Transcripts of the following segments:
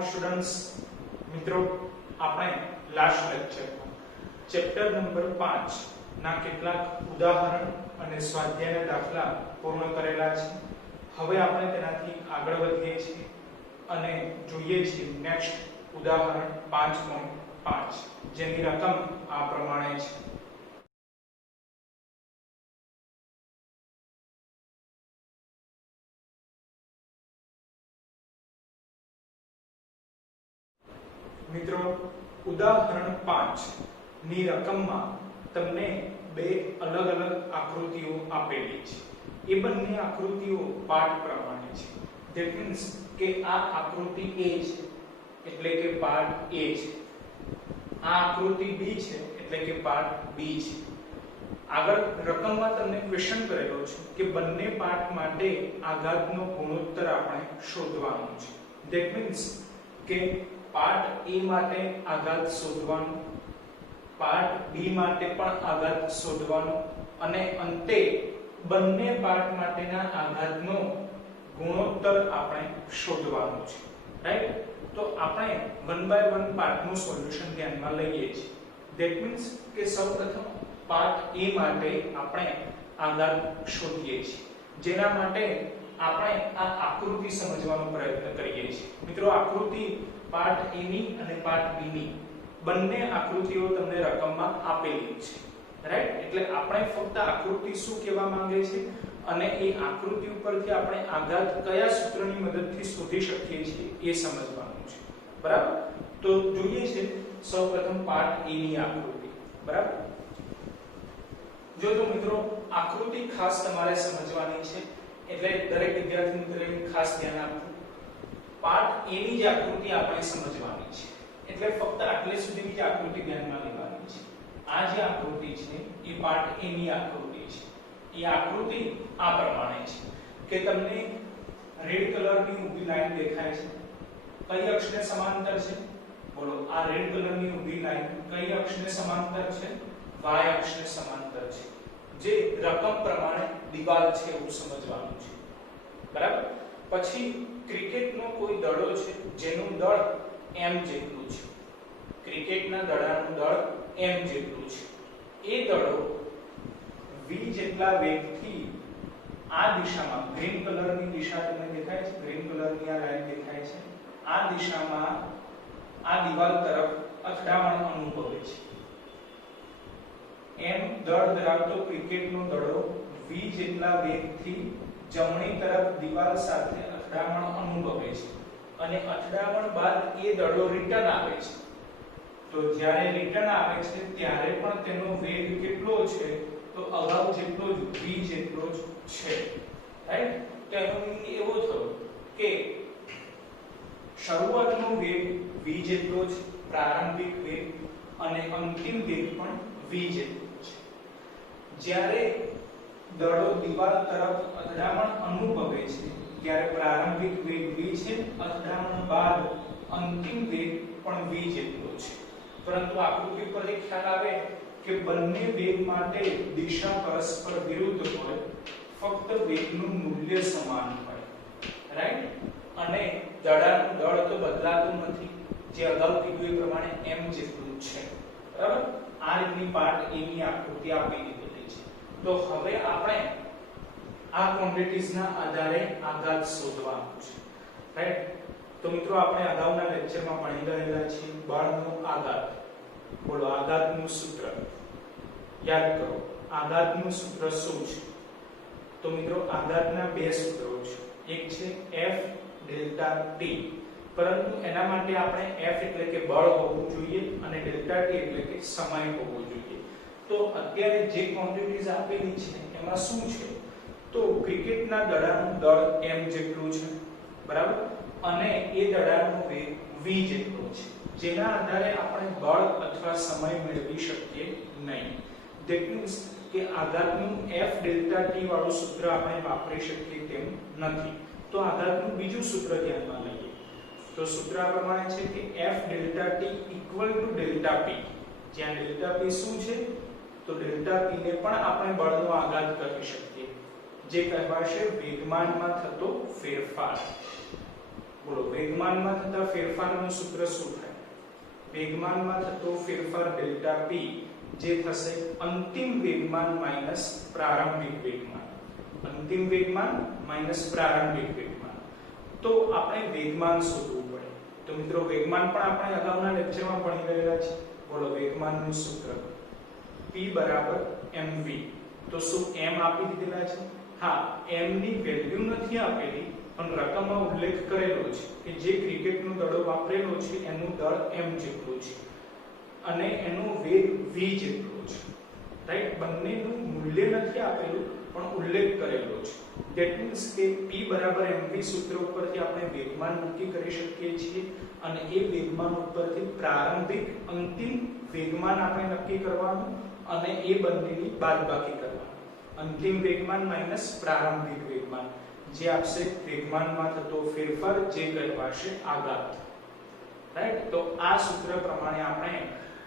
Morning students. મિત્રો, આપણે last લેક્ચરમાં ચેપ્ટર નંબર 5 ના કેટલાક ઉદાહરણ અને સ્વાધ્યાયના દાખલા પૂર્ણ કરેલા છે. હવે આપણે તેનાથી આગળ વધીએ છીએ અને જોઈએ છીએ નેક્સ્ટ ઉદાહરણ 5.5 જેની રકમ આ પ્રમાણે છે. મિત્રો, ઉદાહરણ 5 ની રકમમાં તમને બે અલગ અલગ આકૃતિઓ આપેલી છે. એ બંને આકૃતિઓ પાઠ પ્રમાણે છે. ધેટ મીન્સ કે આ આકૃતિ A છે એટલે કે પાર્ટ A છે. આ આકૃતિ B છે એટલે કે પાર્ટ B છે. આગળ રકમમાં તમને ક્વેશ્ચન કરેલો છે કે બંને પાર્ટ માટે આઘાતનો ગુણોત્તર આપણે શોધવાનો છે. ધેટ મીન્સ કે પાર્ટ A માટે આઘાત શોધવાનો, પાર્ટ B માટે પણ આઘાત શોધવાનો અને અંતે બંને પાર્ટ માટેના આઘાતનો ગુણોત્તર આપણે શોધવાનો છે. રાઈટ? તો આપણે વન બાય વન પાર્ટનું સોલ્યુશન ધ્યાનમાં લઈએ છીએ. ધેટ મીન્સ કે સૌપ્રથમ પાર્ટ A માટે આપણે આઘાત શોધીએ છીએ, જેના માટે આપણે આ આકૃતિ સમજવાનો પ્રયત્ન કરીએ છીએ. મિત્રો, આકૃતિ પાર્ટ A ની અને પાર્ટ B ની બંને આકૃતિઓ તમને રકમમાં આપેલી છે. રાઈટ? એટલે આપણે ફક્ત આકૃતિ શું કહેવા માંગે છે અને એ આકૃતિ ઉપરથી આપણે આઘાત કયા સૂત્રની મદદથી શોધી શકીએ છીએ એ સમજવાનું છે. બરાબર? તો જોઈએ છે સૌપ્રથમ પાર્ટ A ની આકૃતિ. બરાબર? જો તો મિત્રો, આકૃતિ ખાસ તમારે સમજવાની છે એટલે દરેક વિદ્યાર્થી મિત્રોએ ખાસ ધ્યાન આપવું. પાર્ટ A ની જ આકૃતિ આપણે સમજવાની છે એટલે ફક્ત આટલે સુધીની જ આકૃતિ ધ્યાનમાં લેવાની છે. આ જે આકૃતિ છે એ પાર્ટ A ની આકૃતિ છે. એ આકૃતિ આ પ્રમાણે છે કે તમને રેડ કલરની ઊભી લાઈન દેખાય છે. કઈ અક્ષને સમાંતર છે? બોલો, આ રેડ કલરની ઊભી લાઈન કઈ અક્ષને સમાંતર છે? y અક્ષને સમાંતર છે. જે રકમ પ્રમાણે દિવાલ છે એવું સમજવાનું છે. બરાબર? પછી ક્રિકેટનો કોઈ દડો છે જેનું દળ m જેટલું છે. ક્રિકેટના દડાનું દળ m જેટલું છે. એ દડો v જેટલા વેગથી આ દિશામાં, ગ્રીન કલરની દિશા તમને દેખાય છે, ગ્રીન કલરની આ લાઈન દેખાય છે, આ દિશામાં આ દિવાલ તરફ અથડામણ અનુભવે છે. m દળ ધરાવતો ક્રિકેટનો દડો v જેટલા વેગથી જમણી તરફ દિવાલ સાથે અથડામણ અનુભવે છે અને અથડામણ બાદ એ દડો રિટર્ન આવે છે. તો જ્યારે રિટર્ન આવે છે ત્યારે પણ તેનો વેગ કેટલો છે? તો અગાઉ જેટલો જ, v જેટલો જ છે. રાઈટ? તો એનો મીનિંગ એવો થયો કે શરૂઆતનો વેગ v જેટલો જ, પ્રારંભિક વેગ અને અંતિમ વેગ પણ v જેટલો છે. જ્યારે દડો દિવાલ તરફ અથડામણ અનુભવે છે ત્યારે પ્રારંભિક વેગ v છે, અથડામણ બાદ અંતિમ વેગ પણ v જેટલો છે. પરંતુ આકૃતિ પરથી ખ્યાલ આવે કે બંને વેગ માટે દિશા પરસ્પર વિરુદ્ધ હોય, ફક્ત વેગનું મૂલ્ય સમાન હોય. રાઈટ? અને દડાનું દળ તો બદલાતું નથી, જે અગાઉ કીધું એ પ્રમાણે m જેટલું છે. બરાબર? આ રીતની પાર્ટ A ની આકૃતિ આપી દીધી છે. તો હવે આપણે આ ક્વોન્ટિટીઝના આધારે આઘાત શોધવાનું છે. રાઈટ? તો મિત્રો, આપણે અગાઉના લેક્ચરમાં ભણી ગયેલા છીએ બળનો આઘાત. બોલો, આઘાતનું સૂત્ર યાદ કરો. આઘાતનું સૂત્ર શું છે? તો મિત્રો, આઘાતના બે સૂત્રો છે. એક છે F ડેલ્ટા T, પરંતુ એના માટે આપણે F એટલે કે બળ હોવું જોઈએ અને ડેલ્ટા T એટલે કે સમય હોવો જોઈએ. તો અત્યારે જે ક્વોન્ટિટીઝ આપેલી છે એમાં શું છે? તો ક્રિકેટના દડાનું દળ m જેટલું છે. બરાબર? અને એ દડાનો વેગ v જેટલો છે, જેના આધારે આપણે બળ અથવા સમય મેળવી શકીએ નહીં. ધેટ મીન્સ કે આઘાતનું F ડેલ્ટા T વાળું સૂત્ર આપણે વાપરી શકીએ તેમ નથી. તો આઘાતનું બીજું સૂત્ર ધ્યાનમાં લઈએ. તો સૂત્ર આ પ્રમાણે છે કે F delta T equal to delta P. જ્યાં ડેલ્ટા P શું છે? તો ડેલ્ટા P ને પણ આપણે બળનો આઘાત કહી શકીએ, જે કહેવાશે વેગમાનમાં થતો ફેરફાર. બોલો વેગમાનમાં થતા ફેરફારનું સૂત્ર શું થાય? વેગમાનમાં થતો ફેરફાર ડેલ્ટા p જે થશે અંતિમ વેગમાન માઈનસ પ્રારંભિક વેગમાન. અંતિમ વેગમાન માઈનસ પ્રારંભિક વેગમાન. તો આપણે વેગમાન શોધવું પડે. તો મિત્રો વેગમાન પણ આપણે અગાઉના લેક્ચરમાં ભણી ગયેલા છે. બોલો વેગમાનનું સૂત્ર p બરાબર mv. તો શું m આપી દીધેલા છે? હા, m ની વેલ્યુ નથી આપેલી પણ રકમમાં ઉલ્લેખ કરેલો છે કે જે ક્રિકેટનો દડો વાપરેલો છે એનું દળ m જેટલું છે અને એનો વેગ v જેટલો છે. રાઈટ, બંનેનું મૂલ્ય નથી આપેલું પણ ઉલ્લેખ કરેલો છે. ધેટ મીન્સ કે p બરાબર mv સૂત્ર ઉપરથી આપણે વેગમાન નક્કી કરી શકીએ છીએ અને એ વેગમાન ઉપરથી પ્રારંભિક અંતિમ વેગમાન આપણે નક્કી કરવાનું અને એ બંનેની બાદબાકી કરવાની. અંતિમ વેગમાન માઈનસ પ્રારંભિક વેગમાન જે આપશે વેગમાનમાં થતો ફેરફાર જે કહેવાશે આઘાત. રાઈટ, તો આ સૂત્ર પ્રમાણે આપણે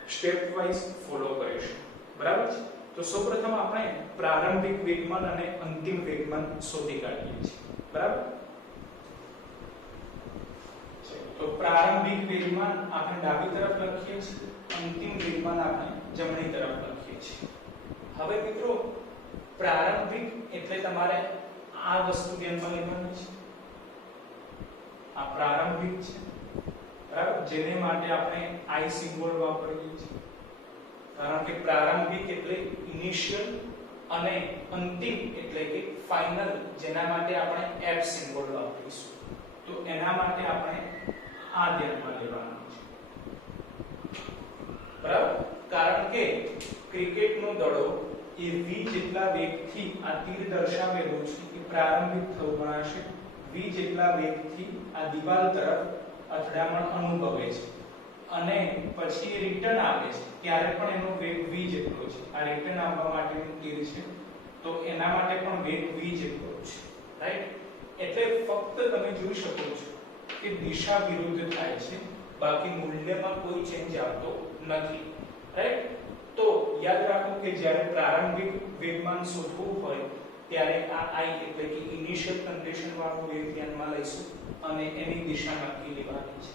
સ્ટેપ વાઇઝ ફોલો કરીશું. બરાબર છે? તો સૌપ્રથમ આપણે પ્રારંભિક વેગમાન અને અંતિમ વેગમાન શોધી કાઢીએ છીએ. બરાબર? તો પ્રારંભિક વેગમાન આપણે ડાબી તરફ લખીએ છીએ, અંતિમ વેગમાન આપણે જમણી તરફ લખીએ છીએ. હવે મિત્રો પ્રારંભિક એટલે તમારે આ વસ્તુ ધ્યાનમાં લેવાની છે. આ પ્રારંભિક છે. બરાબર, જેને માટે આપણે I સિમ્બોલ વાપરીએ છીએ. કારણ કે પ્રારંભિક એટલે ઇનિશિયલ અને અંતિમ એટલે કે ફાઇનલ જેના માટે આપણે F સિમ્બોલ વાપરીશું. તો એના માટે આપણે આ ધ્યાનમાં લેવાનું છે. બરાબર, કારણ કે ક્રિકેટનો દડો એ v જેટલા વેગથી આ તીર દર્શાવેલું છે કે પ્રારંભિક થવું ગણાશે. v જેટલા વેગથી આ દિવાલ તરફ અથડામણ અનુભવે છે અને પછી રિટર્ન આવે છે ત્યારે પણ એનો વેગ v જેટલો છે. આ રિટર્ન આવવા માટેનું તીર છે તો એના માટે પણ વેગ v જેટલો છે. રાઈટ, એટલે ફક્ત તમે જોઈ શકો છો કે દિશા વિરુદ્ધ થાય છે, બાકી મૂલ્યમાં કોઈ ચેન્જ આવતો નથી. રાઈટ, તો યાદ રાખો કે જ્યારે પ્રારંભિક વેગમાન શોધવું હોય ત્યારે આ I એટલે કે ઇનિશિયલ કન્ડિશન વાળો વેગ ધ્યાનમાં લઈશું અને એની દિશા નક્કી લેવાની છે.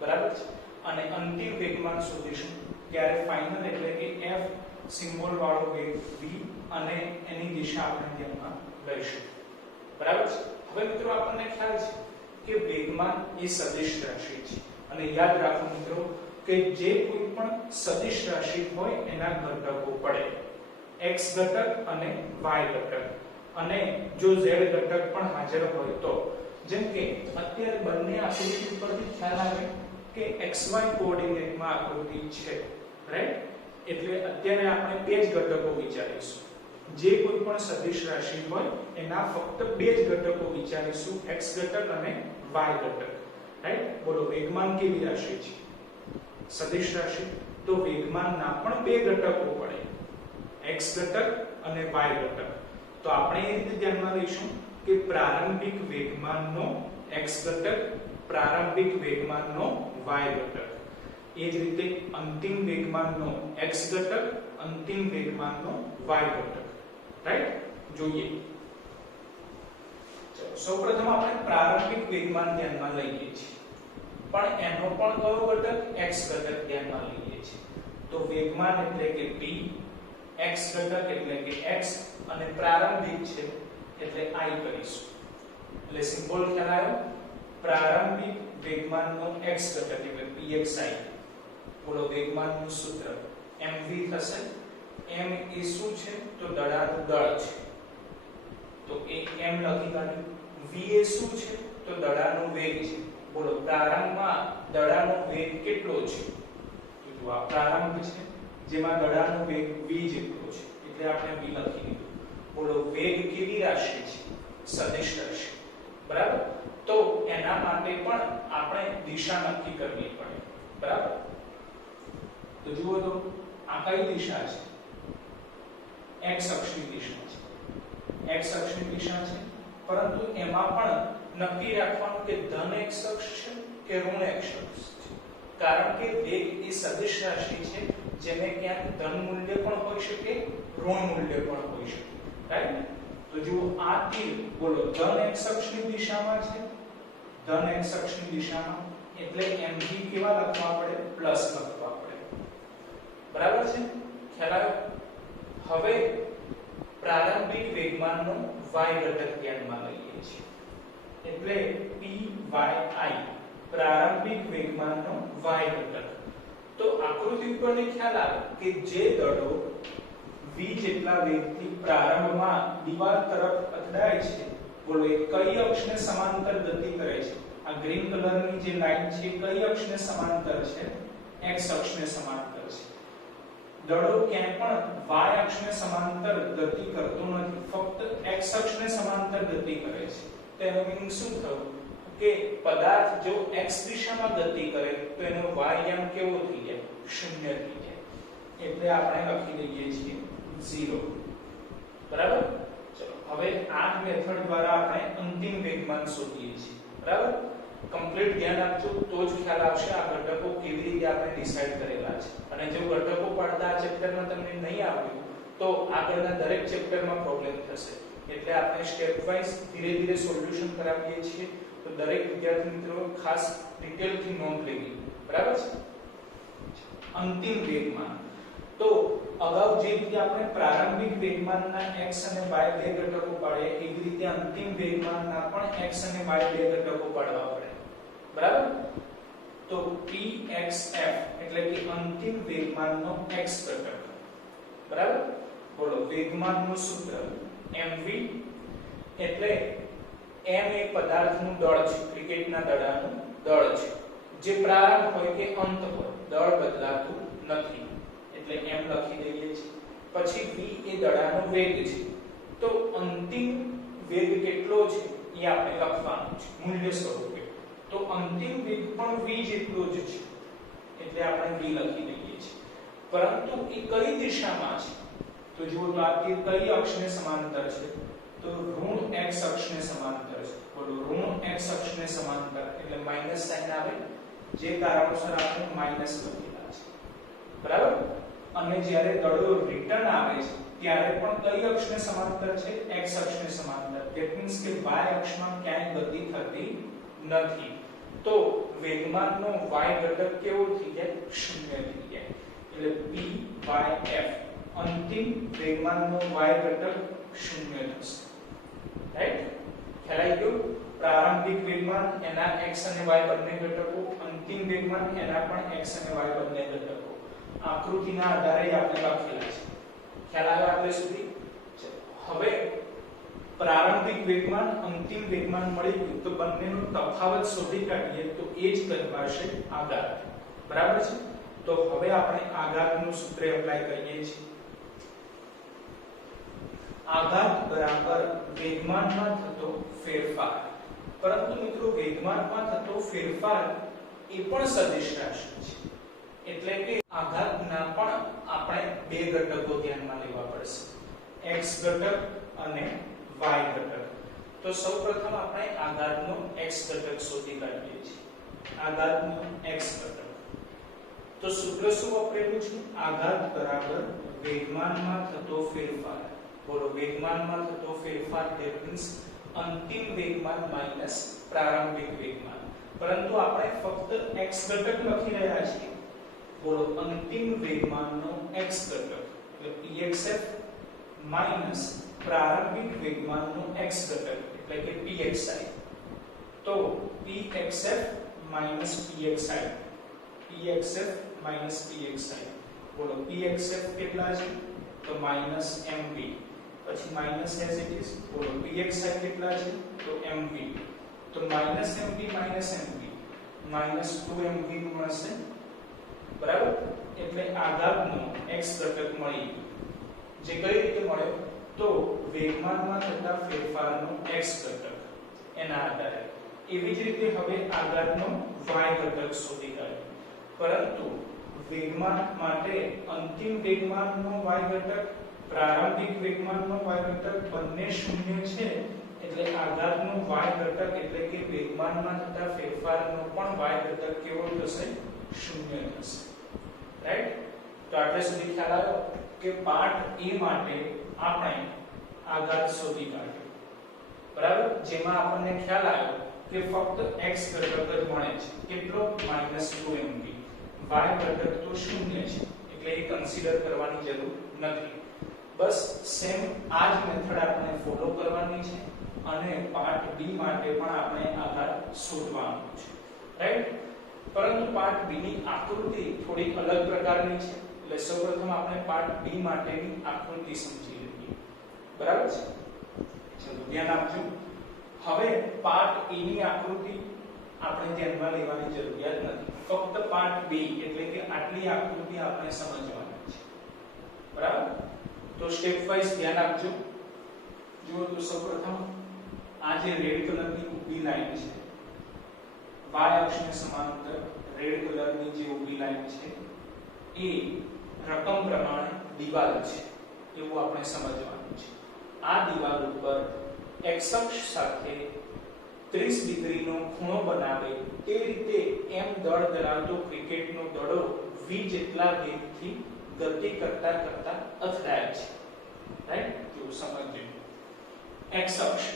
બરાબર છે? અને અંતિમ વેગમાન શોધીશું ત્યારે ફાઇનલ એટલે કે F સિમ્બોલ વાળો વેગ v અને એની દિશા આપણે ધ્યાનમાં લઈશું. બરાબર છે? હવે મિત્રો આપણને ખ્યાલ છે કે વેગમાન એ સદિશ રાશિ છે અને યાદ રાખો મિત્રો કે જે કોઈ પણ સદિશ રાશિ હોય એના ઘટકો પડે, x ઘટક અને y ઘટક, અને જો z ઘટક પણ હાજર હોય તો. જેમ કે અત્યારે બંને આકૃતિ ઉપરથી ખ્યાલ આવે કે xy કોઓર્ડિનેટમાં આકૃતિ છે. રાઈટ, એટલે અત્યારે આપણે બે જ ઘટકો વિચારીશું. જે કોઈ પણ સદિશ રાશિ હોય એના ફક્ત બે જ ઘટકો વિચારીશું, x ઘટક અને y ઘટક. રાઈટ, બોલો વેગમાન કેવી રાશિ છે? સદિશ રાશિ. તો વેગમાનના પણ બે ઘટકો પડે, x ઘટક અને y ઘટક. તો આપણે એ રીતે ધ્યાનમાં લઈશું કે પ્રારંભિક વેગમાનનો x ઘટક, પ્રારંભિક વેગમાનનો y ઘટક. એ જ રીતે અંતિમ વેગમાનનો x ઘટક, અંતિમ વેગમાનનો y ઘટક. રાઈટ, જોઈએ. ચલો સૌપ્રથમ આપણે પ્રારંભિક વેગમાન ધ્યાનમાં લઈએ છીએ પણ એનો પણ કયો ઘટક? x ઘટક ધ્યાનમાં લઈએ છીએ. તો વેગમાન એટલે કે p, x ઘટક એટલે કે x અને પ્રારંભિક છે એટલે I કરીશું. એટલે સિમ્બોલ ખ્યાલ આવ્યો? પ્રારંભિક વેગમાનનો x ઘટક એટલે pxi. બોલો વેગમાનનું સૂત્ર mv થશે. m એ શું છે? તો દડાનું દળ છે તો એ m લખી કાઢ્યું. v એ શું છે? તો દડાનો વેગ છે. બોલો પ્રારંભમાં દડાનો વેગ કેટલો છે? તો જો આ પ્રારંભ છે જેમાં દડાનો વેગ v જેટલો છે એટલે આપણે v લખી દીધું. બોલો વેગ કેવી રાશિ છે? સદિશ રાશિ. બરાબર, તો એના માટે પણ આપણે દિશા નક્કી કરવી પડે. બરાબર, તો જુઓ તો આ કઈ દિશા છે? x અક્ષની દિશા છે. x અક્ષની દિશા છે પરંતુ એમાં પણ નક્કી રાખવાનું કે ધન x અક્ષ છે કે ઋણ x અક્ષ છે. કારણ કે વેગ એ સદિશ રાશિ છે જેને ક્યાંક ધન મૂલ્ય પણ હોઈ શકે, ઋણ મૂલ્ય પણ હોઈ શકે. રાઈટ, તો જો આ તીર બોલો ધન x અક્ષની દિશામાં છે, ધન x અક્ષની દિશામાં, એટલે mv કેવા લખવા પડે? પ્લસ લખવા પડે. બરાબર છે? ખ્યાલ આવ્યો? હવે પ્રારંભિક વેગમાનનો y ઘટક ધ્યાનમાં લઈએ છીએ, એટલે pyi પ્રારંભિક વેગમાનનો y ઘટક. તો આકૃતિ ઉપરથી ખ્યાલ આવે કે જે દળો v જેટલા વેગથી પ્રારંભમાં દિવાલ તરફ અથડાય છે, બોલો એ કઈ અક્ષને સમાંતર ગતિ કરે છે? આ ગ્રીન કલરની જે લાઈન છે કઈ અક્ષને સમાંતર છે? x અક્ષને સમાંતર છે. દળો ક્યાંય પણ y અક્ષને સમાંતર ગતિ કરતો નથી, ફક્ત x અક્ષને સમાંતર ગતિ કરે છે. તેનો મીનિંગ શું થયું કે પદાર્થ જો x દિશામાં ગતિ કરે તો એનો y યામ કેવો થઈ જાય? 0 થઈ જાય. એટલે આપણે લખી દઈએ છીએ 0. બરાબર? ચલો હવે આ મેથડ દ્વારા આપણે અંતિમ વેગમાન શોધીએ છીએ. બરાબર? કમ્પ્લીટ ધ્યાન આપજો તો જ ખ્યાલ આવશે આ ઘટકો કેવી રીતે આપણે ડિસાઈડ કરેલા છે. અને જો ઘટકો પડતા આ ચેપ્ટરમાં તમને નહીં આવડ્યું તો આગળના દરેક ચેપ્ટરમાં પ્રોબ્લેમ થશે. એટલે આપણે સ્ટેપ વાઇઝ ધીરે ધીરે સોલ્યુશન કરાવીએ છીએ. તો દરેક વિદ્યાર્થી મિત્રો ખાસ ડિટેલથી નોંધ લેવી. બરાબર છે? અંતિમ વેગમાન. તો અગાઉ જે રીતે આપણે પ્રારંભિક વેગમાનના x અને y બે ઘટકો પાડ્યા, એવી રીતે અંતિમ વેગમાનના પણ x અને y બે ઘટકો પાડવા પડે. બરાબર? તો pxf એટલે કે અંતિમ વેગમાનનો x ઘટક. બરાબર? બોલો વેગમાનનું સૂત્ર mv એટલે m એ પદાર્થનું દળ છે, ક્રિકેટના દડાનું દળ છે. જે પ્રારંભ હોય કે અંત હોય, દળ બદલાતું નથી. એટલે m લખી દઈએ છીએ. પછી v એ દડાનો વેગ છે. તો અંતિમ વેગ કેટલો છે એ આપણે લખવાનું છે મૂલ્ય સ્વરૂપે. તો અંતિમ વેગ પણ v જેટલો જ છે. એટલે આપણે v લખી દઈએ છીએ. પરંતુ એ કઈ દિશામાં છે? તો જુઓ તો આ તીર કઈ અક્ષને સમાંતર છે? તો ઋણ x અક્ષને સમાંતર છે. બોલો ઋણ x અક્ષને સમાંતર એટલે માઈનસ સાઇન આવે, જે કારણોસર આપણે માઈનસ લખેલા છે. બરાબર? અને જ્યારે દળો રિટર્ન આવે છે ત્યારે પણ કઈ અક્ષને સમાંતર છે? x અક્ષને સમાંતર. ધેટ મીન્સ કે y અક્ષમાં ક્યાંય ગતિ થતી નથી. તો વેગમાનનો y ઘટક કેવો થઈ જાય? 0 થઈ જાય. એટલે pYf અંતિમ વેગમાનનો y ઘટક 0 થશે. રાઈટ? ખ્યાલ આવી ગયો? પ્રારંભિક વેગમાન એના x અને y બંને ઘટકો, અંતિમ વેગમાન એના પણ x અને y બંને ઘટકો. આકૃતિના આધારે આપણે લખેલા છે. ખ્યાલ આવ્યો આટલે સુધી? હવે પ્રારંભિક વેગમાન અંતિમ વેગમાન મળી ગયું તો બંનેનો તફાવત શોધી કાઢીએ તો એ જ કહેવાશે આઘાત. બરાબર છે? તો હવે આપણે આઘાતનું સૂત્ર એપ્લાય કરીએ છીએ. આઘાત બરાબર વેગમાનમાં થતો ફેરફાર. પરંતુ મિત્રો વેગમાનમાં થતો ફેરફાર એ પણ સદિશ રાશિ છે. એટલે કે આઘાતના પણ આપણે બે ઘટકો ધ્યાનમાં લેવા પડશે, x ઘટક અને y ઘટક. તો સૌપ્રથમ આપણે આઘાતનો x ઘટક શોધી કાઢીએ છીએ. આઘાતનો x ઘટક. તો સૂત્ર શું વાપરેલું છે? આઘાત બરાબર વેગમાનમાં થતો ફેરફાર. બોલો વેગમાનમાં થતો ફેરફાર ધેટ મીન્સ અંતિમ વેગમાન માઈનસ પ્રારંભિક વેગમાન. પરંતુ આપણે ફક્ત x ઘટક લખી રહ્યા છીએ. બોલો અંતિમ વેગમાનનો x ઘટક એટલે pxf માઈનસ પ્રારંભિક વેગમાનનો x ઘટક એટલે કે pxi. તો pxf minus pxi, pxf minus pxi. બોલો pxf કેટલા છે? તો માઈનસ mv. પછી માઈનસ એઝ ઇટ ઇઝ. બોલો pxi કેટલા છે? તો mv. તો minus mv minus mv minus 2mv મળશે. બરાબર? એટલે આઘાતનો x ઘટક મળી જે કઈ રીતે મળ્યો? તો વેગમાનમાં થતા ફેરફારનો x ઘટક એના આધારે. એવી જ રીતે હવે આઘાતનો y ઘટક શોધી કાઢીએ. પરંતુ વેગમાન માટે અંતિમ વેગમાનનો y ઘટક, પ્રારંભિક વેગમાનનો y ઘટક બંને 0 છે. એટલે આઘાતનો y ઘટક એટલે કે વેગમાનમાં થતા ફેરફારનો પણ y ઘટક કેવો થશે? 0 થશે. રાઈટ? તો આટલે સુધી ખ્યાલ આવ્યો કે પાર્ટ A માટે આપણે આઘાત શોધી કાઢ્યો. બરાબર? જેમાં આપણને ખ્યાલ આવ્યો કે ફક્ત x ઘટક જ મળે છે, કેટલો -2mv. y ઘટક તો 0 છે એટલે એ કન્સિડર કરવાની જરૂર નથી. બસ સેમ આ જ મેથડ આપણે ફોલો કરવાની છે અને પાર્ટ બી માટે પણ આપણે આધાર શોધવાનો છે, રાઈટ. પરંતુ પાર્ટ બી ની આકૃતિ થોડી અલગ પ્રકારની છે એટલે સૌપ્રથમ આપણે પાર્ટ બી માટેની આકૃતિ સમજી લઈએ. બરાબર છે? ચલો ધ્યાન આપજો. હવે પાર્ટ એ ની આકૃતિ આપણે ધ્યાનમાં લેવાની જરૂરિયાત નથી. ફક્ત પાર્ટ બી એટલે કે આટલી આકૃતિ આપણે સમજવાની છે. બરાબર? તો સ્ટેપ વાઇઝ ધ્યાન આપજો. જો તો સૌપ્રથમ આ જે રેડ કલરની ઊભી લાઈન છે, y અક્ષને સમાંતર રેડ કલરની જે ઊભી લાઈન છે એ રકમ પ્રમાણે દિવાલ છે એવું આપણે સમજવાનું છે. આ દિવાલ ઉપર x અક્ષ સાથે 30 ડિગ્રીનો ખૂણો બનાવે તે રીતે m દળ ધરાવતો ક્રિકેટનો દડો v જેટલા વેગથી ગતિ કરતા કરતા અથડાય છે, રાઈટ. તો સમજજો. x અક્ષ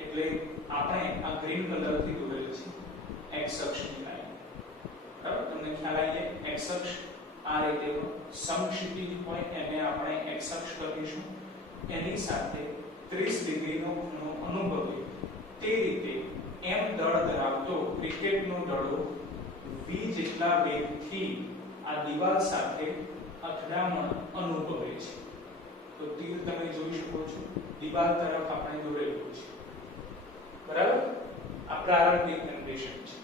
એટલે આપણે આ ગ્રીન કલરથી દોરેલ છે x અક્ષની લાઈન. બરાબર? તમને ખ્યાલ આવી જાય. x અક્ષ આ રીતે સમક્ષિતિજ હોય એને આપણે x અક્ષ કહીશું. એની સાથે 30 ડિગ્રીનો ખૂણો અનુભવે તે રીતે m દળ ધરાવતો ક્રિકેટનો દડો v જેટલા વેગથી આ દિવાલ સાથે અથડામણ અનુભવે છે. તો તીર તમે જોઈ શકો છો દિવાલ તરફ આપણે દોરેલું છે. બરાબર? આ પ્રારંભિક કન્ડિશન છે.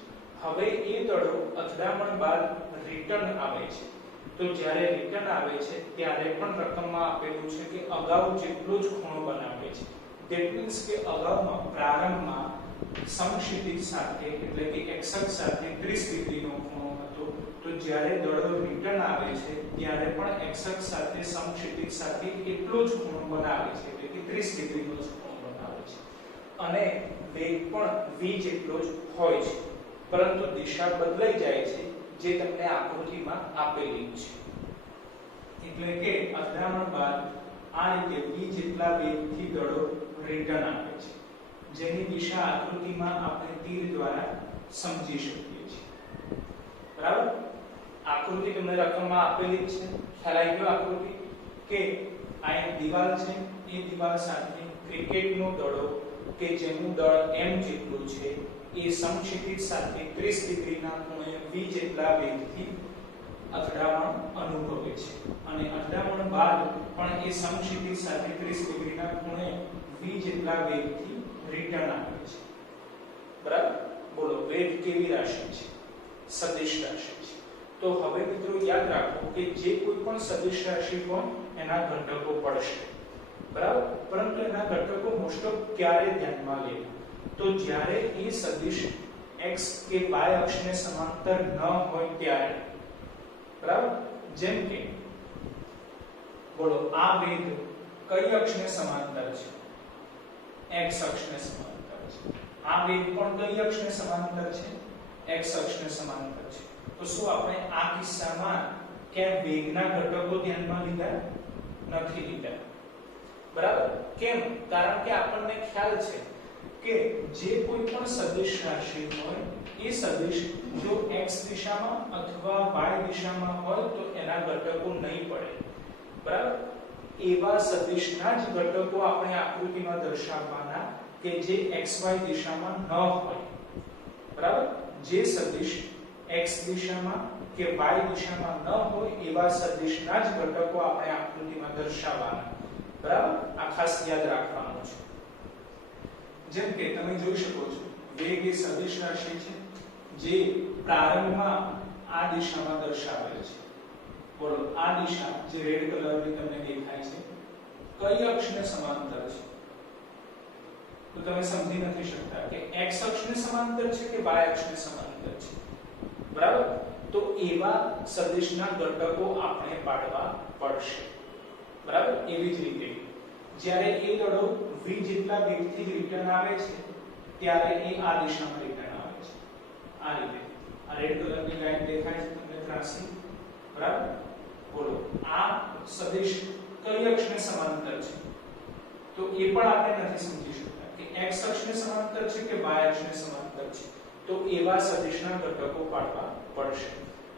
હવે એ દડો અથડામણ બાદ રિટર્ન આવે છે. તો જ્યારે રિટર્ન આવે છે ત્યારે પણ રકમમાં આપેલું છે કે અગાઉ જેટલો જ ખૂણો બનાવે છે. ધેટ મીન્સ કે અગાઉમાં પ્રારંભમાં સમક્ષિતિજ સાથે એટલે કે x અક્ષ સાથે 30 ડિગ્રીનો ખૂણો હતો. તો જ્યારે દડો રિટર્ન આવે છે ત્યારે પણ x અક્ષ સાથે સમક્ષિતિજ સાથે એટલો જ ખૂણો બનાવે છે એટલે કે 30 ડિગ્રીનો જ ખૂણો બનાવે છે અને વેગ પણ v જેટલો જ હોય છે. પરંતુ દિશા બદલાઈ જાય છે જે તમને આકૃતિમાં આપેલી છે. એટલે કે અથડામણ બાદ આ રીતે v જેટલા વેગથી દડો રિટર્ન આવે છે જેની દિશા આકૃતિમાં આપણે તીર દ્વારા સમજી શકીએ છીએ. બરાબર? આકૃતિ તમને રકમમાં આપેલી છે. ખ્યાલ આવી ગયો આકૃતિ કે આ એક દિવાલ છે. એ દિવાલ સાથે ક્રિકેટનો દડો કે જેનું દળ m જેટલું છે એ સમક્ષિતિજ સાથે 30 ડિગ્રીના ખૂણે v જેટલા વેગથી અથડામણ અનુભવે છે અને અથડામણ બાદ પણ એ સમક્ષિતિજ સાથે 30 ડિગ્રીના ખૂણે v જેટલા વેગથી રિટર્ન આવે છે. બરાબર? બોલો વેગ કેવી રાશિ છે? સદિશ રાશિ છે. તો હવે મિત્રો યાદ રાખો કે જે કોઈ પણ સદિશ રાશિ હોય એના ઘટકો પડશે. બરાબર? પરંતુ એના ઘટકો મોસ્ટ ઓફ ક્યારે ધ્યાનમાં લેવા? તો જ્યારે એ સદિશ x કે y અક્ષને સમાંતર ન હોય ત્યારે. બરાબર? જેમ કે બોલો આ વેગ કઈ અક્ષને સમાંતર છે? x અક્ષને સમાંતર છે. આ વેગ પણ કઈ અક્ષને સમાંતર છે? x અક્ષને સમાંતર છે. તો શું આપણે આ કિસ્સામાં કે વેગના ઘટકો ધ્યાનમાં લીધા નથી લીધા? બરાબર? કેમ? કારણ કે આપણને ખ્યાલ છે કે જે કોઈ પણ સદિશ રાશિ હોય એ સદિશ જો x દિશામાં અથવા y દિશામાં હોય તો એના ઘટકો નહીં પડે. બરાબર? એવા સદિશના જ ઘટકો આપણે આકૃતિમાં દર્શાવવાના કે જે xy દિશામાં ન હોય. બરાબર? જે સદિશ x દિશામાં કે y દિશામાં ન હોય એવા સદિશના જ ઘટકો આપણે આકૃતિમાં દર્શાવવાના. બરાબર? આ ખાસ યાદ રાખવાનું છે. જેમ કે તમે જોઈ શકો છો વેગ એ સદિશ રાશિ છે જે પ્રારંભમાં આ દિશામાં દર્શાવેલ છે. બોલો આ દિશા જે રેડ કલરની તમને દેખાય છે કઈ અક્ષને સમાંતર છે? તો તમે સમજી નથી શકતા કે x અક્ષને સમાંતર છે કે y અક્ષને સમાંતર છે. બરાબર? તો એવા સદિશના ઘટકો આપણે પાડવા પડશે. બરાબર? એવી જ રીતે જ્યારે એ દડો v જેટલા વેગથી રિટર્ન આવે છે ત્યારે એ આ દિશામાં રિટર્ન આવે છે. આ રીતે આ રેડ કલરની લાઈન દેખાય છે તમને ત્રાસી. બરાબર? બોલો આ સદિશ કઈ અક્ષને સમાંતર છે? તો એ પણ આપણે નથી સમજી શકતા કે x અક્ષને સમાંતર છે કે y અક્ષને સમાંતર છે. તો એવા સદિશના ઘટકો પાડવા પડશે,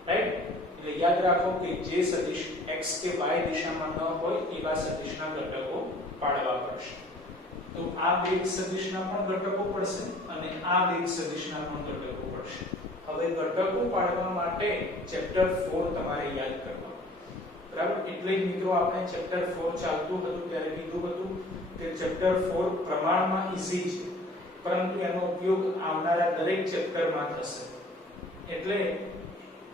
રાઈટ? એટલે યાદ રાખો કે જે સદિશ x કે y દિશામાં ન હોય એવા સદિશના ઘટકો પાડવા પડશે. તો આ બે સદિશના પણ ઘટકો પડશે અને આ બે સદિશના પણ ઘટકો પડશે. હવે ઘટકો પાડવા માટે ચેપ્ટર 4 તમારે યાદ કરવા, બરાબર? એટલે જ મિત્રો આપણે ચેપ્ટર 4 ચાલતું હતું ત્યારે કીધું હતું કે ચેપ્ટર 4 પ્રમાણમાં ઈઝી છે, પરંતુ એનો ઉપયોગ આવનારા દરેક ચેપ્ટરમાં થશે. એટલે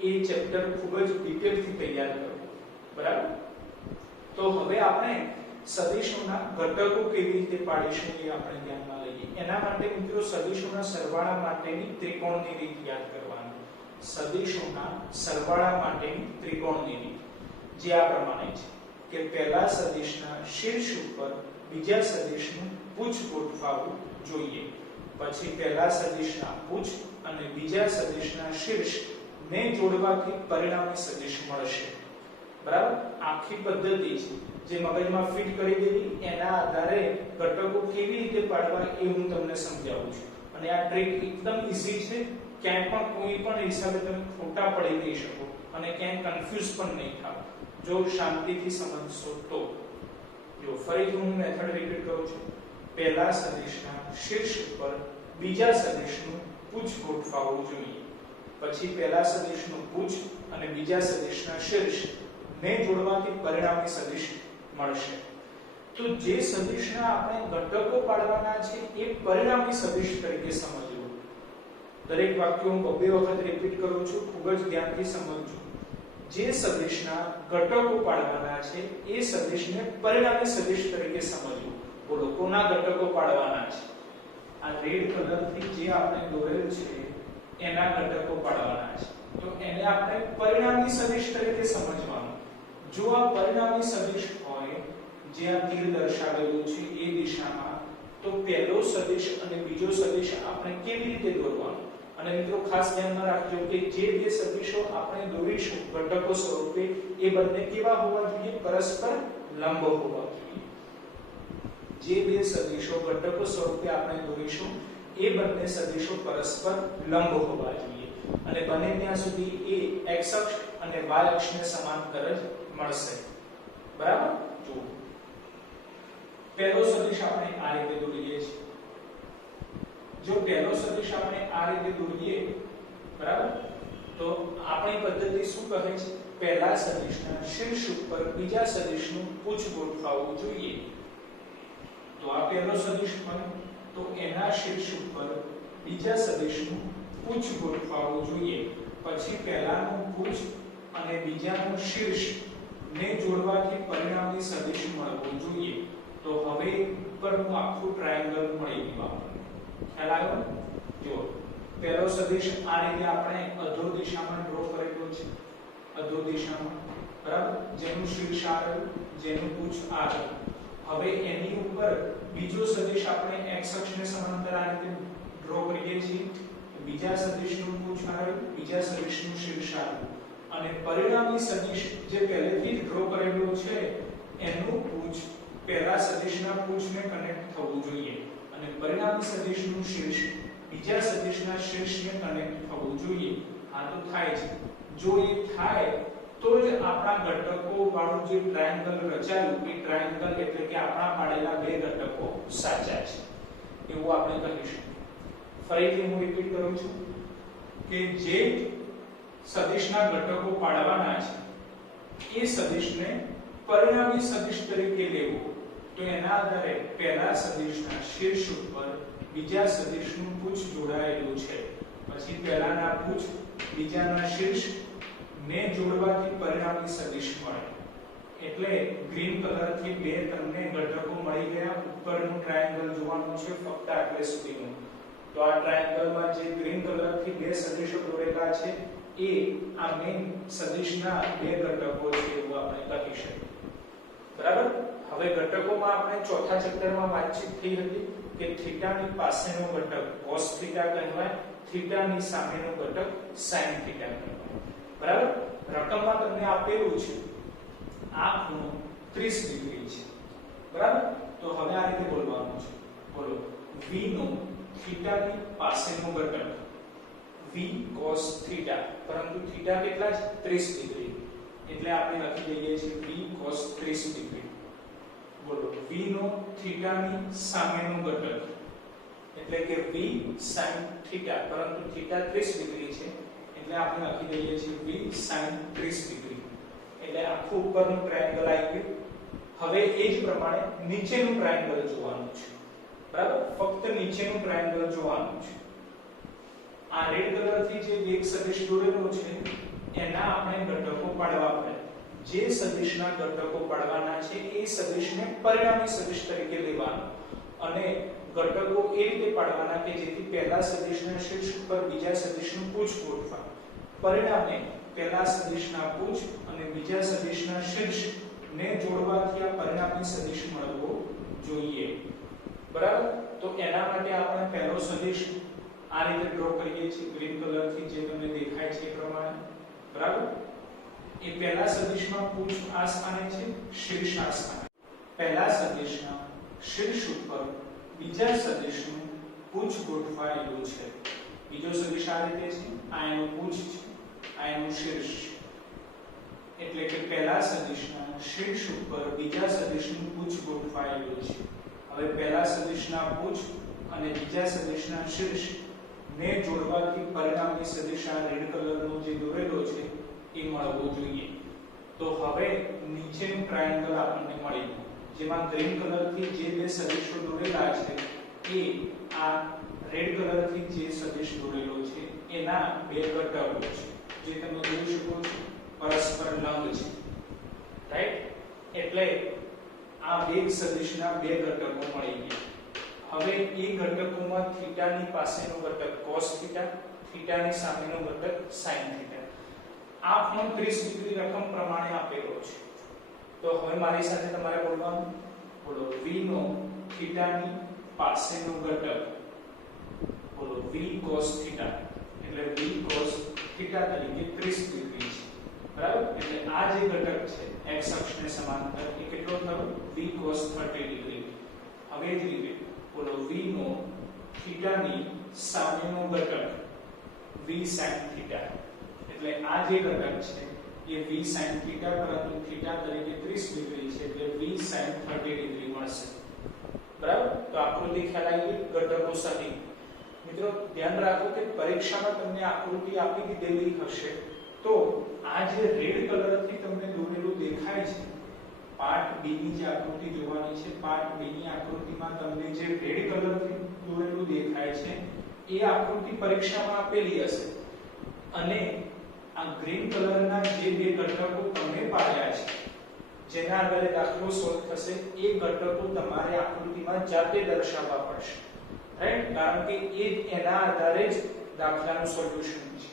એ ચેપ્ટર ખૂબ જ ડિટેલથી તૈયાર કરવું, બરાબર? તો હવે આપણે સદિશોના ઘટકો કેવી રીતે પાડીશું એ આપણે ધ્યાનમાં લઈએ. એના માટે મિત્રો સદિશોના સરવાળા માટેની ત્રિકોણની રીત યાદ કરવાની. સદિશોના સરવાળા માટેની ત્રિકોણની રીત જે આ પ્રમાણે છે કે પહેલા સદિશના શીર્ષ ઉપર બીજા સદિશનું પૂછ ગોઠવવું જોઈએ. પછી પહેલા સદિશના પૂછ અને બીજા સદિશના શીર્ષ ને જોડવાથી પરિણામી સદિશ મળશે, બરાબર? આખી પદ્ધતિ છે જે મગજમાં ફિટ કરી દેવી, એના આધારે ઘટકો કેવી રીતે પાડવા એ હું તમને સમજાવું છું. અને આ ટ્રીક એકદમ ઈઝી છે, ક્યાંય પણ કોઈ પણ હિસાબે તમે ખોટા પડી નહીં શકો અને ક્યાંય કન્ફ્યુઝ પણ નહીં થાવ જો શાંતિથી સમજશો તો. જો ફરીથી હું મેથડ રિપીટ કરું છું. પહેલા સદિશના શીર્ષ ઉપર બીજા સદિશનું પૂછ ગોઠવવું જોઈએ. પછી પહેલા સદિશનું પૂછ અને બીજા સદિશના શીર્ષ ને જોડવાથી પરિણામી સદિશ મળશે. તો જે સદિશના આપણે ઘટકો પાડવાના છે એ પરિણામી સદિશ તરીકે સમજવું. દરેક વાક્ય હું બે વખત રિપીટ કરું છું, ખૂબ જ ધ્યાનથી સમજજો. જે સદિશના ઘટકો પાડવાના છે એ સદિશને પરિણામી સદિશ તરીકે સમજવું. બોલો કોના ઘટકો પાડવાના છે? આ રેડ કલરથી જે આપણે દોરેલ છે એના ઘટકો પાડવાના છે. તો એને આપણે પરિણામી સદિશ તરીકે સમજવાનું. જો આ પરિણામી સદિશ હોય જે આ તીર દર્શાવેલું છે એ દિશામાં, તો પહેલો સદિશ અને બીજો સદિશ આપણે કેવી રીતે દોરવાનો? અને મિત્રો ખાસ ધ્યાનમાં રાખજો કે જે બે સદિશો આપણે દોરીશું ઘટકો સ્વરૂપે એ બંને કેવા હોવા જોઈએ? પરસ્પર લંબ હોવા જોઈએ. જે બે સદિશો ઘટકો સ્વરૂપે આપણે દોરીશું એ બંને સદિશો પરસ્પર લંબ હોવા જોઈએ અને બને ત્યાં સુધી એ x અક્ષ અને y અક્ષને સમાંતર જ મળશે, બરાબર? જો પહેલો સદિશ આપણે આ રીતે દોરીએ છીએ. જો પહેલો સદિશ આપણે આ રીતે દોરીએ, બરાબર, તો આપણી પદ્ધતિ શું કહે છે? પહેલા સદિશના શીર્ષ ઉપર બીજા સદિશનું પૂછ ગોઠવવું જોઈએ. તો આ પહેલો સદિશ હોય તો એના શીર્ષ ઉપર બીજા સદિશનું પૂછ ગોઠવવું જોઈએ. પછી પહેલાનું પૂછ અને બીજાનું શીર્ષ ને જોડવાથી પરિણામી સદિશ મળવું જોઈએ. તો હવે ઉપરનું આખું ટ્રાયેંગલ મળી ગયું. ખ્યાલ આવ્યો? જો પહેલો સદિશ આ રીતે આપણે અધો દિશામાં ડ્રો કરેલો છે, અધો દિશામાં, બરાબર, જેનું શીર્ષ આ રહ્યું, જેનું પૂછ આ રહ્યું. હવે એની ઉપર બીજો સદિશ આપણે x અક્ષને સમાંતર આ રીતે ડ્રો કરીએ છીએ. બીજા સદિશનું પૂછ આ રહ્યું, બીજા સદિશનું શીર્ષ આ રહ્યું અને પરિણામી સદિશ જે પહેલેથી જ ડ્રો કરેલો છે એનું પૂછ પહેલા સદિશના પૂછને કનેક્ટ થવું જોઈએ અને પરિણામી સદિશનું શીર્ષ બીજા સદિશના શીર્ષને કનેક્ટ થવું જોઈએ. આ તો થાય છે. જો એ થાય તો જ આપણા ઘટકો વાળું જે ટ્રાયેંગલ રચાયું એ ટ્રાયેંગલ એટલે કે આપણા પાડેલા બે ઘટકો સાચા છે એવું આપણે કહીશું. ફરીથી હું રિપીટ કરું છું કે જે સદિશના ઘટકો પાડવાના છે એ સદિશને પરિણામી સદિશ તરીકે લેવું. તો એના આધારે પહેલા સદિશના શીર્ષ ઉપર બીજા સદિશનું પૂછ જોડાયેલું છે. પછી પહેલાના પૂછ બીજાના શીર્ષ ને જોડવાથી પરિણામી સદિશ મળે. એટલે ગ્રીન કલરથી બે તમને ઘટકો મળી ગયા. ઉપરનું ટ્રાયેંગલ જોવાનું છે ફક્ત આટલે સુધીનું. તો આ ટ્રાયેંગલમાં જે ગ્રીન કલરથી બે સદિશો દોરેલા છે એ આ મેઈન સદિશના બે ઘટકો છે એવું આપણે કહી શકીએ, બરાબર? હવે ઘટકોમાં આપણે ચોથા ચેપ્ટરમાં વાતચીત થઈ હતી કે થીટાની પાસેનો ઘટક cos થીટા કહેવાય, થીટાની સામેનો ઘટક sin થીટા કહેવાય, બરાબર? રકમમાં તમને આપેલું છે આ ખૂણો 30 ડિગ્રી છે, બરાબર? તો હવે આ રીતે બોલવાનું છે. બોલો v નો થીટાની પાસેનો ઘટક v cos θ, પરંતુ θ કેટલા છે 30 ડિગ્રી, એટલે આપણે લખી દઈએ છીએ v cos 30 ડિગ્રી. બોલો v નો θ ની સામેનો ઘટક એટલે કે v sin θ, પરંતુ θ 30 ડિગ્રી છે એટલે આપણે લખી દઈએ છીએ v sin 30 ડિગ્રી. એટલે આખું ઉપરનું ટ્રાયેંગલ આવી ગયું. હવે એ જ પ્રમાણે નીચેનું ટ્રાયેંગલ જોવાનું છે, બરાબર? ફક્ત નીચેનું ટ્રાયેંગલ જોવાનું છે. આ રેડ કલરથી જે વેગ સદિશ દોરેલો છે એના આપણે ઘટકો પાડવા પડે. જે સદિશના ઘટકો પાડવાના છે એ સદિશને પરિણામી સદિશ તરીકે લેવાનો અને ઘટકો એ રીતે પાડવાના કે જેથી પહેલા સદિશના શીર્ષ ઉપર બીજા સદિશનું પૂછ ગોઠવા. પરિણામે પહેલા સદિશના પૂછ અને બીજા સદિશના શીર્ષ ને જોડવાથી આ પરિણામી સદિશ મળવો જોઈએ, બરાબર? તો એના માટે આપણે પહેલો સદિશ આ રીતે ડ્રો કરીએ છીએ ગ્રીન કલરથી, જે તમને દેખાય છે એ પ્રમાણે, બરાબર? એ પહેલા સદિશમાં પૂછ આ સ્થાને છે, શીર્ષ આ સ્થાને. પહેલા સદિશના શીર્ષ ઉપર બીજા સદિશનું પૂછ ગોઠવાયેલું છે. બીજો સદિશ આ રીતે છે, આ એનું પૂછ છે, આ એનું શીર્ષ, એટલે કે પહેલા સદિશના શીર્ષ ઉપર બીજા સદિશનું પૂછ ગોઠવાયેલું છે. હવે પહેલા સદિશના પૂછ અને બીજા સદિશના શીર્ષ ને જોડવાથી પરિણામી સદિશ આ રેડ કલરનો જે દોરેલો છે એ મળવો જોઈએ. તો હવે નીચેનું ટ્રાયેંગલ આપણને મળી ગયું, જેમાં ગ્રીન કલરથી જે બે સદિશો દોરેલા છે એ આ રેડ કલરથી જે સદિશ દોરેલો છે એના બે ઘટકો છે, જે તમે જોઈ શકો છો પરસ્પર લંબ છે, રાઈટ? એટલે આ વેગ સદિશના બે ઘટકો મળી ગયા. હવે એ ઘટકોમાં θ ની પાસેનો ઘટક cos θ, θ ની સામેનો ઘટક sin θ. આ ખૂણો 30 ડિગ્રી રકમ પ્રમાણે આપેલો છે. તો હવે મારી સાથે તમારે બોલવાનું, બોલો v નો θ ની પાસેનો ઘટક, બોલો v cos θ, એટલે v cos θ તરીકે 30 ડિગ્રી છે, બરાબર? એટલે આ જે ઘટક છે x અક્ષને સમાંતર એ કેટલો થયો v cos 30 ડિગ્રી. હવે જ રીતે બોલો v નો θ ની સામેનો ઘટક v sin θ, એટલે આ જે ઘટક છે એ v sin θ, પરંતુ θ તરીકે 30 ડિગ્રી છે એટલે v sin 30 ડિગ્રી મળશે, બરાબર? તો આકૃતિ ખ્યાલ આવી ગઈ ઘટકો સાથે. મિત્રો ધ્યાન રાખો કે પરીક્ષામાં તમને આકૃતિ આપી દીધેલી હશે તો આ જે રેડ કલરથી તમને દોરેલું દેખાય છે પાર્ટ બી ની જે આકૃતિ જોવાની છે, પાર્ટ બી ની આકૃતિમાં તમને જે રેડ કલરથી દોરેલું દેખાય છે એ આકૃતિ પરીક્ષામાં આપેલી હશે અને આ ગ્રીન કલરના જે બે ઘટકો તમે પાડ્યા છે જેના આધારે દાખલો સોલ્વ થશે એ ઘટકો તમારે આકૃતિમાં જાતે દર્શાવવા પડશે, રાઈટ? કારણ કે એ એના આધારે જ દાખલાનું સોલ્યુશન છે,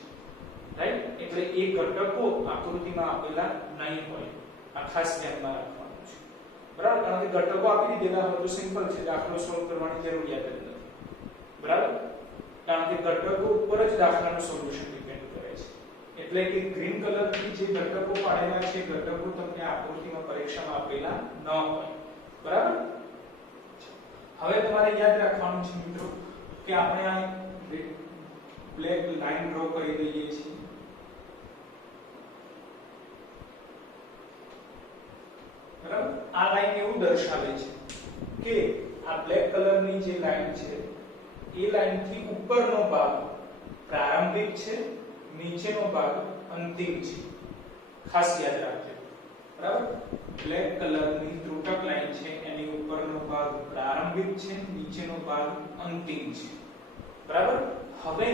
રાઈટ? એટલે એ ઘટકો આકૃતિમાં આપેલા નહીં હોય, આ ખાસ ધ્યાનમાં રાખવાનું છે, બરાબર? કારણ કે ઘટકો આપી દીધેલા હોય તો સિમ્પલ છે, દાખલો સોલ્વ કરવાની જરૂરિયાત જ નથી, બરાબર? કારણ કે ઘટકો ઉપર જ દાખલાનું સોલ્યુશન ડિપેન્ડ કરે છે. એટલે કે ગ્રીન કલરથી જે ઘટકો પાડેલા છે ઘટકો તમને આકૃતિમાં પરીક્ષામાં આપેલા ન હોય, બરાબર? હવે તમારે યાદ રાખવાનું છે મિત્રો કે આપણે આ બ્લેક લાઈન ડ્રો કરી દઈએ છીએ, બરાબર? આ લાઈન એવું દર્શાવે છે કે આ બ્લેક કલરની જે લાઈન છે એ લાઈનથી ઉપરનો ભાગ પ્રારંભિક છે, નીચેનો ભાગ અંતિમ છે. ખાસ યાદ રાખજો, બરાબર? બ્લેક કલરની ત્રુટક લાઈન છે એની ઉપરનો ભાગ પ્રારંભિક છે, નીચેનો ભાગ અંતિમ છે, બરાબર? હવે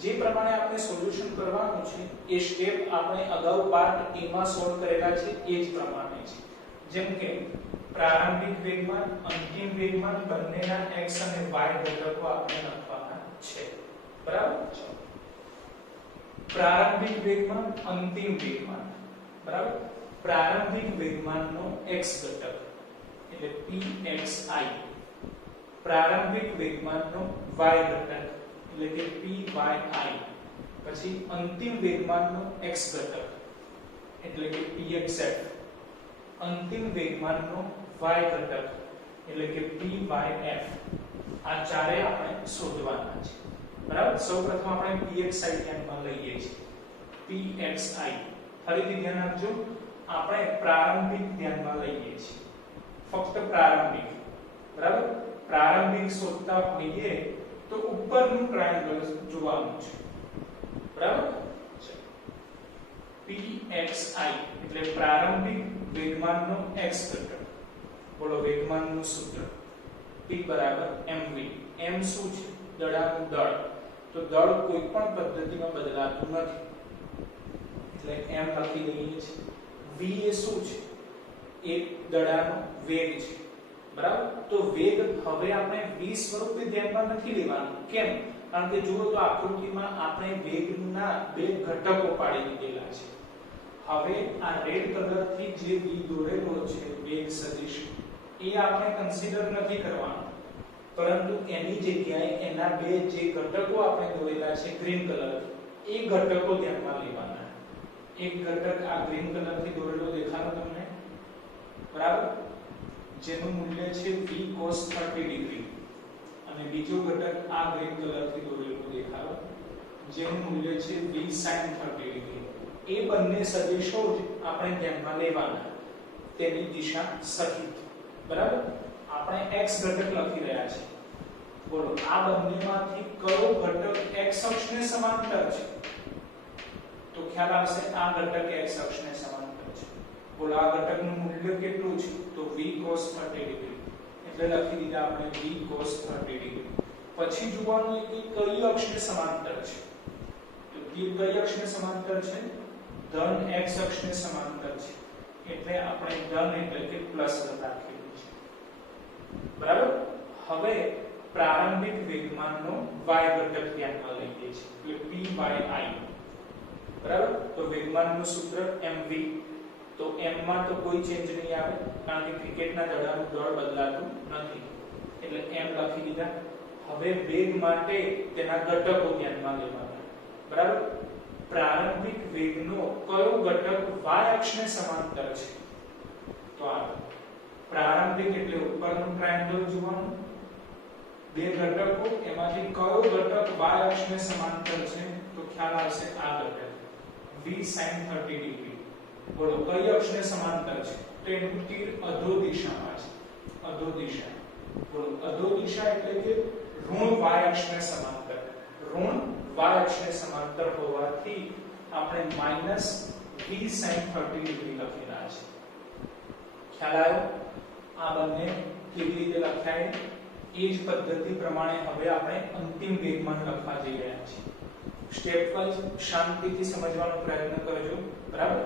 જે પ્રમાણે આપણે સોલ્યુશન કરવાનું છે એ સ્ટેપ આપણે અગાઉ પાર્ટ A માં સોલ્વ કરેલા છે એ જ પ્રમાણે છે. જેમ કે પ્રારંભિક વેગમાન, અંતિમ વેગમાન બંનેના x અને y ઘટકો આપણે લખવાના છે, બરાબર? પ્રારંભિક વેગમાન, અંતિમ વેગમાન, બરાબર? પ્રારંભિક વેગમાનનો x ઘટક એટલે pxi, પ્રારંભિક વેગમાનનો y ઘટક એટલે કે pyi, પછી અંતિમ વેગમાનનો x ઘટક એટલે કે pxf, અંતિમ વેગમાનનો y ઘટક એટલે કે pyf. આ ચારે આપણે શોધવાના છે, બરાબર સૌપ્રથમ આપણે pxi ધ્યાનમાં લઈએ છીએ pxi ફરીથી ધ્યાન આપજો આપણે પ્રારંભિક ધ્યાનમાં લઈએ છીએ ફક્ત પ્રારંભિક બરાબર પ્રારંભિક શોધતા હોઈએ તો ઉપરનું ટ્રાયેંગલ જોવાનું છે બરાબર pxi એટલે પ્રારંભિક વેગમાનનો x ઘટક બોલો વેગમાનનું સૂત્ર p બરાબર mv m શું છે દડાનું દળ તો દળ કોઈ પણ પદ્ધતિમાં બદલાતું નથી એટલે m લખી દઈએ છીએ v એ શું છે એક દડાનો વેગ છે બરાબર તો વેગ હવે આપણે v સ્વરૂપે ધ્યાનમાં નથી લેવાનું કેમ કારણ કે જુઓ તો આકૃતિમાં આપણે વેગના બે ઘટકો પાડી દીધેલા છે હવે આ રેડ કલરથી જે v દોરેલો છે વેગ સદિશ એ આપણે કન્સિડર નથી કરવાનું પરંતુ એની જગ્યાએ એના બે જે ઘટકો આપણે દોરેલા છે ગ્રીન કલરથી એ ઘટકો ધ્યાનમાં લેવાના એક ઘટક આ ગ્રીન કલરથી દોરેલો દેખાનો તમને બરાબર જેનું મૂલ્ય છે v cos 30 ડિગ્રી અને બીજો ઘટક આ ગ્રીન કલરથી દોરેલો દેખાડો જેનું મૂલ્ય છે v sin 30 ડિગ્રી એ બંને સદિશો જ આપણે ધ્યાનમાં લેવાના તેની દિશા સહિત બરાબર આપણે x ઘટક લખી રહ્યા છીએ બોલો આ બંનેમાંથી કયો ઘટક x અક્ષને સમાંતર છે તો ખ્યાલ આવશે આ ઘટક x અક્ષને સમાંતર છે બોલો આ ઘટકનું મૂલ્ય કેટલું છે તો v cos 30 ડિગ્રી એટલે લખી દીધા આપણે v cos 30 ડિગ્રી પછી જોવાનું કે કઈ અક્ષને સમાંતર છે તો કઈ અક્ષને સમાંતર છે ધન x અક્ષને સમાંતર છે એટલે આપણે ધન એટલે કે પ્લસ લખેલું છે બરાબર હવે પ્રારંભિક વેગમાનનો y ઘટક ધ્યાનમાં લઈએ છીએ એટલે pyi બરાબર તો વેગમાનનું સૂત્ર mv તો m માં તો કોઈ ચેન્જ નહીં આવે કારણ કે ક્રિકેટના દડાનું દળ બદલાતું નથી એટલે m લખી દીધા હવે વેગ માટે તેના ઘટકો ધ્યાનમાં લેવાના બરાબર પ્રારંભિક વેગનો કયો ઘટક y અક્ષને સમાંતર છે તો આ પ્રારંભિક એટલે ઉપરનું ટ્રાયેંગલ જોવાનું બે ઘટકો એમાંથી કયો ઘટક y અક્ષને સમાંતર છે તો ખ્યાલ આવશે આ ઘટક v sin 30 ડિગ્રી બોલો કઈ અક્ષને સમાંતર છે તો એનું તીર અધો દિશામાં છે અધો દિશા બોલો અધો દિશા એટલે કે ઋણ y અક્ષને સમાંતર ઋણ y અક્ષને સમાંતર હોવાથી આપણે માઈનસ v sin 30 ડિગ્રી લખેલા છે ખ્યાલ આવ્યો આ બંને કેવી રીતે લખાય એ જ પદ્ધતિ પ્રમાણે હવે આપણે અંતિમ વેગમાન લખવા જઈ રહ્યા છીએ સ્ટેપ વાઇઝ શાંતિથી સમજવાનો પ્રયત્ન કરજો બરાબર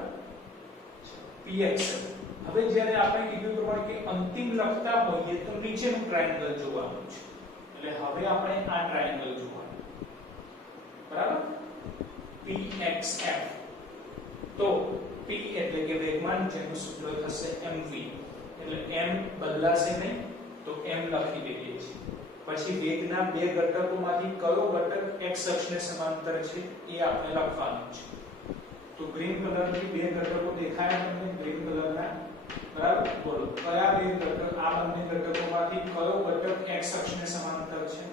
px હવે જ્યારે આપણે કીધું પ્રમાણે કે અંતિમ લખતા હોઈએ તો નીચેનું ટ્રાયેંગલ જોવાનું છે એટલે હવે આપણે આ ટ્રાયેંગલ જોવાનું બરાબર pxf તો p એટલે કે વેગમાન જેનું સૂત્ર થશે mv એટલે m બદલાશે નહીં તો m લખી દઈએ છીએ પછી વેગના બે ઘટકોમાંથી કયો ઘટક x અક્ષને સમાંતર છે એ આપણે લખવાનું છે તો ગ્રીન કલરથી બે ઘટકો દેખાય તમને ગ્રીન કલરના બરાબર બોલો કયા બે ઘટક આ બંને ઘટકોમાંથી કયો ઘટક x અક્ષને સમાંતર છે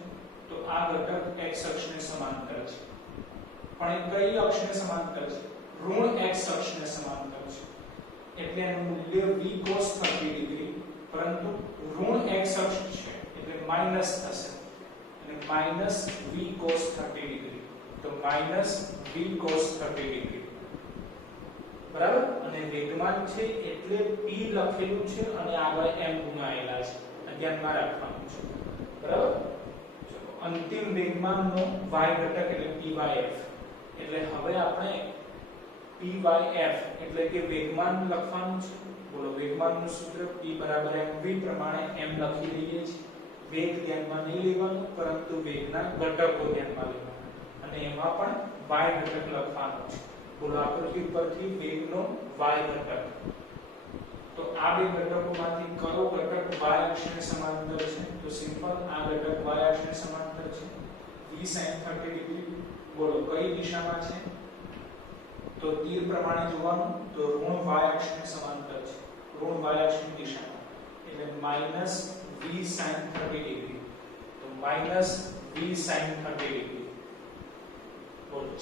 તો આ ઘટક x અક્ષને સમાંતર છે પણ એ કઈ અક્ષને સમાંતર છે ઋણ x અક્ષને સમાંતર છે એટલે એનું મૂલ્ય v cos 30 ડિગ્રી પરંતુ ઋણ x અક્ષ છે એટલે માઈનસ થશે અને માઈનસ v cos 30 ડિગ્રી તો માઈનસ v cos 30 ડિગ્રી બરાબર અને વેગમાન છે એટલે p લખેલું છે અને આગળ m ગુણાયેલા છે ધ્યાનમાં રાખવાનું છે બરાબર ચલો અંતિમ વેગમાનનો y ઘટક એટલે pyf એટલે હવે આપણે pyf એટલે કે વેગમાન લખવાનું છે બોલો વેગમાનનું સૂત્ર p બરાબર mv પ્રમાણે m લખી લઈએ છીએ વેગ ધ્યાનમાં નહીં લેવાનું પરંતુ વેગના ઘટકો ધ્યાનમાં લેવાના અને એમાં પણ y ઘટક લખવાનો છે બોલો આકૃતિ પરથી વેગનો y ઘટક તો આ બે ઘટકોમાંથી કયો ઘટક y અક્ષને સમાંતર છે તો સિમ્પલ આ ઘટક y અક્ષને સમાંતર છે v sin 30 ડિગ્રી બોલો કઈ દિશામાં છે તો તીર પ્રમાણે જોવાનું તો ઋણ y અક્ષને સમાંતર છે ઋણ y અક્ષની દિશામાં એટલે માઈનસ v sin 30 ડિગ્રી તો માઈનસ v sin 30 ડિગ્રી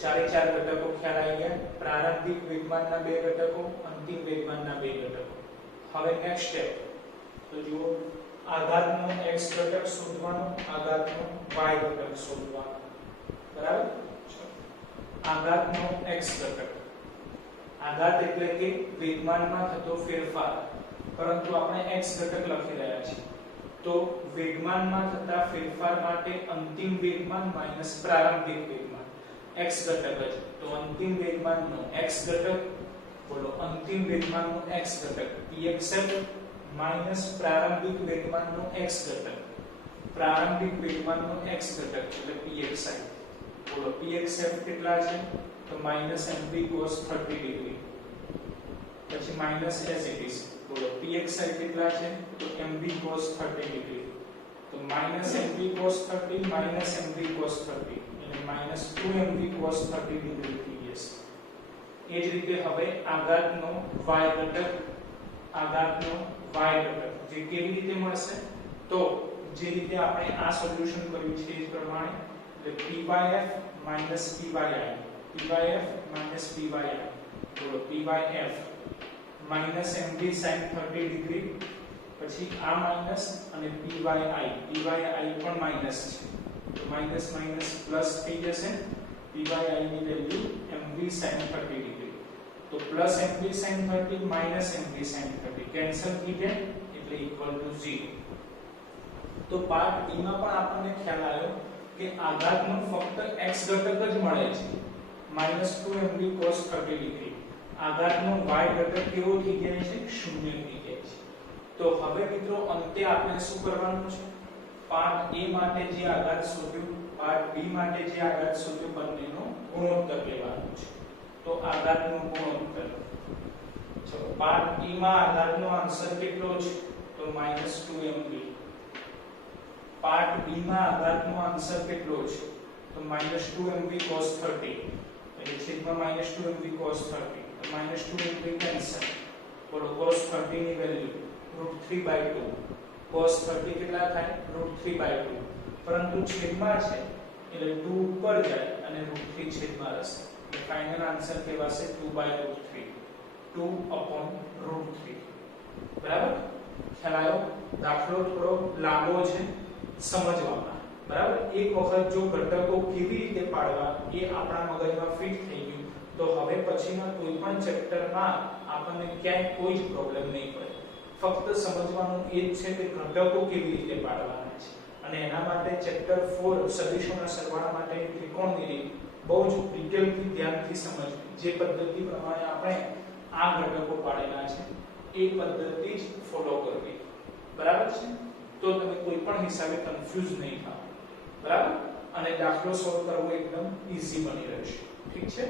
ચારે ચાર ઘટકો ખ્યાલ આવી ગયા. પ્રારંભિક વેગમાનના બે ઘટકો, અંતિમ વેગમાનના બે ઘટકો. હવે નેક્સ્ટ સ્ટેપ તો જુઓ, આઘાતનો x ઘટક શોધવાનો, આઘાતનો y ઘટક શોધવાનો. બરાબર? આઘાતનો x ઘટક. આઘાત એટલે કે વેગમાનમાં થતો ફેરફાર, પરંતુ આપણે x ઘટક લખી રહ્યા છીએ. તો વેગમાનમાં થતા ફેરફાર માટે અંતિમ વેગમાન માઈનસ પ્રારંભિક વેગમાન x ઘટક છે. તો અંતિમ વેગમાનનો x ઘટક, બોલો અંતિમ વેગમાનનો x ઘટક pxf માઈનસ પ્રારંભિક વેગમાનનો x ઘટક, પ્રારંભિક વેગમાનનો x ઘટક એટલે pxi. બોલો pxf કેટલા છે? તો માઈનસ mv cos 30 ડિગ્રી. પછી માઈનસ as it is. બોલો pxi કેટલા છે? તો mv cos 30 ડિગ્રી. તો minus mv cos 30 minus mv cos 30 એટલે માઈનસ 2mv cos 30 ડિગ્રી થઈ જશે. એ જ રીતે હવે આઘાતનો y ઘટક, આઘાતનો y ઘટક જે કેવી રીતે મળશે? તો જે રીતે આપણે આ સોલ્યુશન કર્યું છે એ પ્રમાણે, એટલે pyf minus pyi, pyf minus pyi. બોલો pyf minus mv sin 30 degree, પછી આ માઈનસ અને pyi પણ માઈનસ છે. તો માઈનસ માઈનસ પ્લસ થઈ જશે. pyi ની વેલ્યુ mv sin 30 ડિગ્રી. તો plus mv sin 30 minus mv sin 30 cancel થઈ જાય એટલે ઇક્વલ ટુ 0. તો પાર્ટ b માં પણ આપણને ખ્યાલ આવ્યો કે આઘાતનો ફક્ત x ઘટક જ મળે છે, માઈનસ 2mv cos 30 ડિગ્રી. આઘાતનો y ઘટક કેવો થઈ જાય છે? 0 થઈ જાય છે. તો હવે મિત્રો અંતે આપણે શું કરવાનું છે? પાર્ટ a માટે જે આઘાત શોધ્યું, પાર્ટ b માટે જે આઘાત શોધ્યું, બંનેનો ગુણોત્તર લેવાનો છે. તો આઘાતનો ગુણોત્તર, ચલો પાર્ટ b માં આઘાતનો આન્સર કેટલો છે? તો -2mv. પાર્ટ b માં આઘાતનો આન્સર કેટલો છે? તો -2mv cos 30 એટલે છેદમાં -2mv cos 30. તો -2mv કેન્સલ. બોલો cos 30 ની વેલ્યુ √3/2. cos 30 કેટલા થાય? √3/2. પરંતુ છેદમાં છે એટલે 2 ઉપર જાય અને √3 છેદમાં રહેશે. એટલે ફાઇનલ આન્સર કહેવાશે 2/√3. 2/√3. બરાબર? ખ્યાલ આવ્યો? દાખલો થોડો લાંબો છે સમજવામાં. બરાબર? એક વખત જો ઘટકો કેવી રીતે પાડવા એ આપણા મગજમાં ફિટ થઈ ગયું તો હવે પછીના કોઈ પણ ચેપ્ટરમાં આપણને ક્યાંય કોઈ જ પ્રોબ્લેમ નહીં પડે. ફક્ત સમજવાનું એ જ છે કે ઘટકો કેવી રીતે પાડવાના છે. અને એના માટે ચેપ્ટર 4 સદિશોના સરવાળા માટેની ત્રિકોણની રીત બહુ જ ડિટેલથી ધ્યાનથી સમજવી. જે પદ્ધતિ પ્રમાણે આપણે આ ઘટકો પાડેલા છે એ પદ્ધતિ જ ફોલો કરવી. બરાબર છે? તો તમે કોઈ પણ હિસાબે કન્ફ્યુઝ નહીં થાઓ. બરાબર? અને દાખલો સોલ્વ કરવો એકદમ ઈઝી બની રહેશે. ઠીક છે?